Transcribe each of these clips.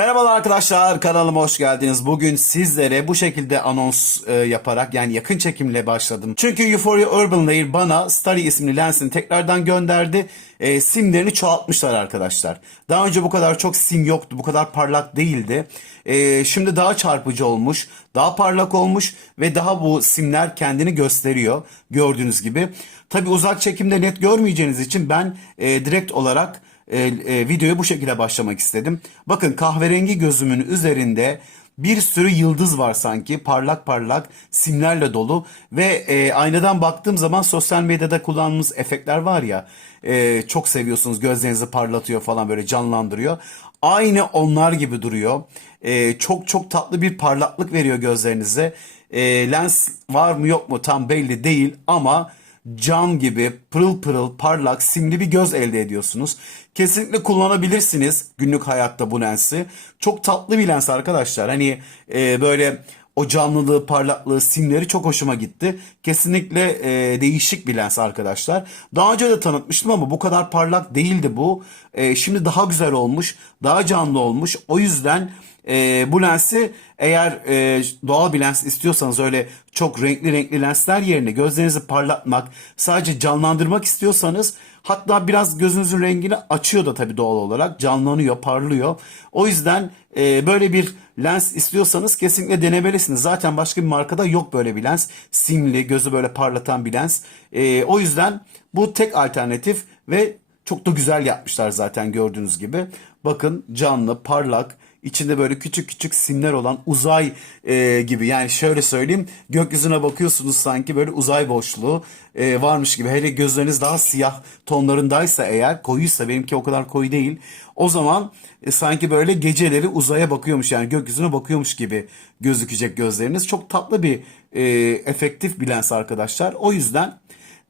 Merhabalar arkadaşlar kanalıma hoş geldiniz. Bugün sizlere bu şekilde anons e, yaparak yani yakın çekimle başladım. Çünkü Euphoria Urban Layer bana Starry isimli lensini tekrardan gönderdi. E, simlerini çoğaltmışlar arkadaşlar. Daha önce bu kadar çok sim yoktu. Bu kadar parlak değildi. E, şimdi daha çarpıcı olmuş. Daha parlak olmuş ve daha bu simler kendini gösteriyor. Gördüğünüz gibi. Tabi uzak çekimde net görmeyeceğiniz için ben e, direkt olarak e, e, videoya bu şekilde başlamak istedim. Bakın kahverengi gözümün üzerinde bir sürü yıldız var sanki parlak parlak simlerle dolu ve e, aynadan baktığım zaman sosyal medyada kullandığımız efektler var ya e, çok seviyorsunuz gözlerinizi parlatıyor falan böyle canlandırıyor. Aynı onlar gibi duruyor. E, çok çok tatlı bir parlaklık veriyor gözlerinize. E, lens var mı yok mu tam belli değil ama cam gibi pırıl pırıl parlak simli bir göz elde ediyorsunuz. Kesinlikle kullanabilirsiniz günlük hayatta bu lensi. Çok tatlı bir lens arkadaşlar. Hani e, böyle o canlılığı, parlaklığı, simleri çok hoşuma gitti. Kesinlikle e, değişik bir lens arkadaşlar. Daha önce de tanıtmıştım ama bu kadar parlak değildi bu. E, şimdi daha güzel olmuş, daha canlı olmuş. O yüzden e, bu lensi eğer e, doğal bir lens istiyorsanız öyle çok renkli renkli lensler yerine gözlerinizi parlatmak, sadece canlandırmak istiyorsanız hatta biraz gözünüzün rengini açıyor da tabii doğal olarak canlanıyor, parlıyor. O yüzden e, böyle bir lens istiyorsanız kesinlikle denemelisiniz. Zaten başka bir markada yok böyle bir lens. Simli, gözü böyle parlatan bir lens. E, o yüzden bu tek alternatif ve çok da güzel yapmışlar zaten gördüğünüz gibi. Bakın canlı, parlak, içinde böyle küçük küçük simler olan uzay e, gibi. Yani şöyle söyleyeyim gökyüzüne bakıyorsunuz sanki böyle uzay boşluğu e, varmış gibi. Hele gözleriniz daha siyah tonlarındaysa eğer koyuysa benimki o kadar koyu değil. O zaman e, sanki böyle geceleri uzaya bakıyormuş yani gökyüzüne bakıyormuş gibi gözükecek gözleriniz. Çok tatlı bir e, efektif bir lens arkadaşlar. O yüzden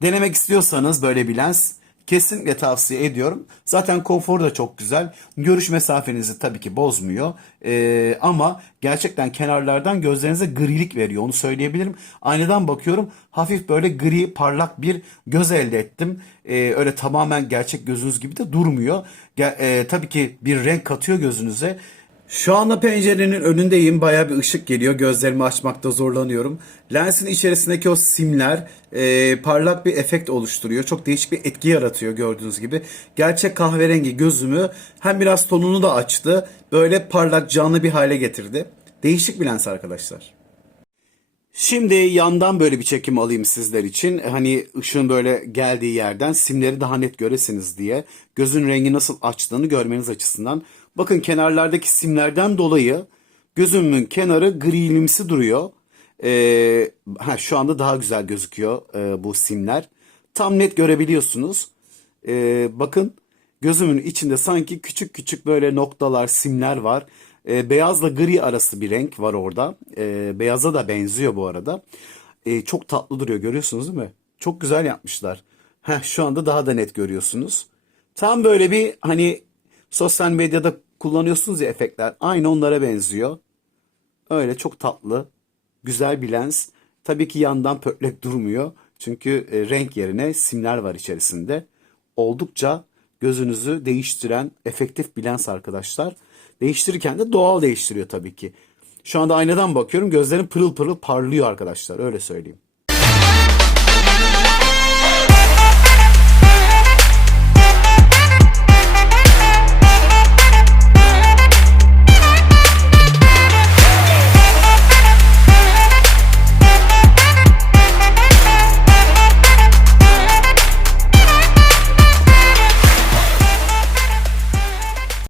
denemek istiyorsanız böyle bir lens Kesinlikle tavsiye ediyorum. Zaten konforu da çok güzel. Görüş mesafenizi tabii ki bozmuyor. Ee, ama gerçekten kenarlardan gözlerinize grilik veriyor. Onu söyleyebilirim. Aynadan bakıyorum. Hafif böyle gri parlak bir göz elde ettim. Ee, öyle tamamen gerçek gözünüz gibi de durmuyor. Ge- e, tabii ki bir renk katıyor gözünüze. Şu anda pencerenin önündeyim. Baya bir ışık geliyor. Gözlerimi açmakta zorlanıyorum. Lensin içerisindeki o simler e, parlak bir efekt oluşturuyor. Çok değişik bir etki yaratıyor gördüğünüz gibi. Gerçek kahverengi gözümü hem biraz tonunu da açtı. Böyle parlak canlı bir hale getirdi. Değişik bir lens arkadaşlar. Şimdi yandan böyle bir çekim alayım sizler için. Hani ışığın böyle geldiği yerden simleri daha net göresiniz diye. Gözün rengi nasıl açtığını görmeniz açısından. Bakın kenarlardaki simlerden dolayı gözümün kenarı grilimsi duruyor. Ee, ha, şu anda daha güzel gözüküyor e, bu simler. Tam net görebiliyorsunuz. Ee, bakın gözümün içinde sanki küçük küçük böyle noktalar, simler var. Ee, beyazla gri arası bir renk var orada. Ee, beyaza da benziyor bu arada. Ee, çok tatlı duruyor görüyorsunuz değil mi? Çok güzel yapmışlar. Heh, şu anda daha da net görüyorsunuz. Tam böyle bir hani sosyal medyada kullanıyorsunuz ya efektler. Aynı onlara benziyor. Öyle çok tatlı. Güzel bir lens. Tabii ki yandan pörtlek durmuyor. Çünkü e, renk yerine simler var içerisinde. Oldukça gözünüzü değiştiren efektif bir lens arkadaşlar. Değiştirirken de doğal değiştiriyor tabii ki. Şu anda aynadan bakıyorum gözlerim pırıl pırıl parlıyor arkadaşlar öyle söyleyeyim.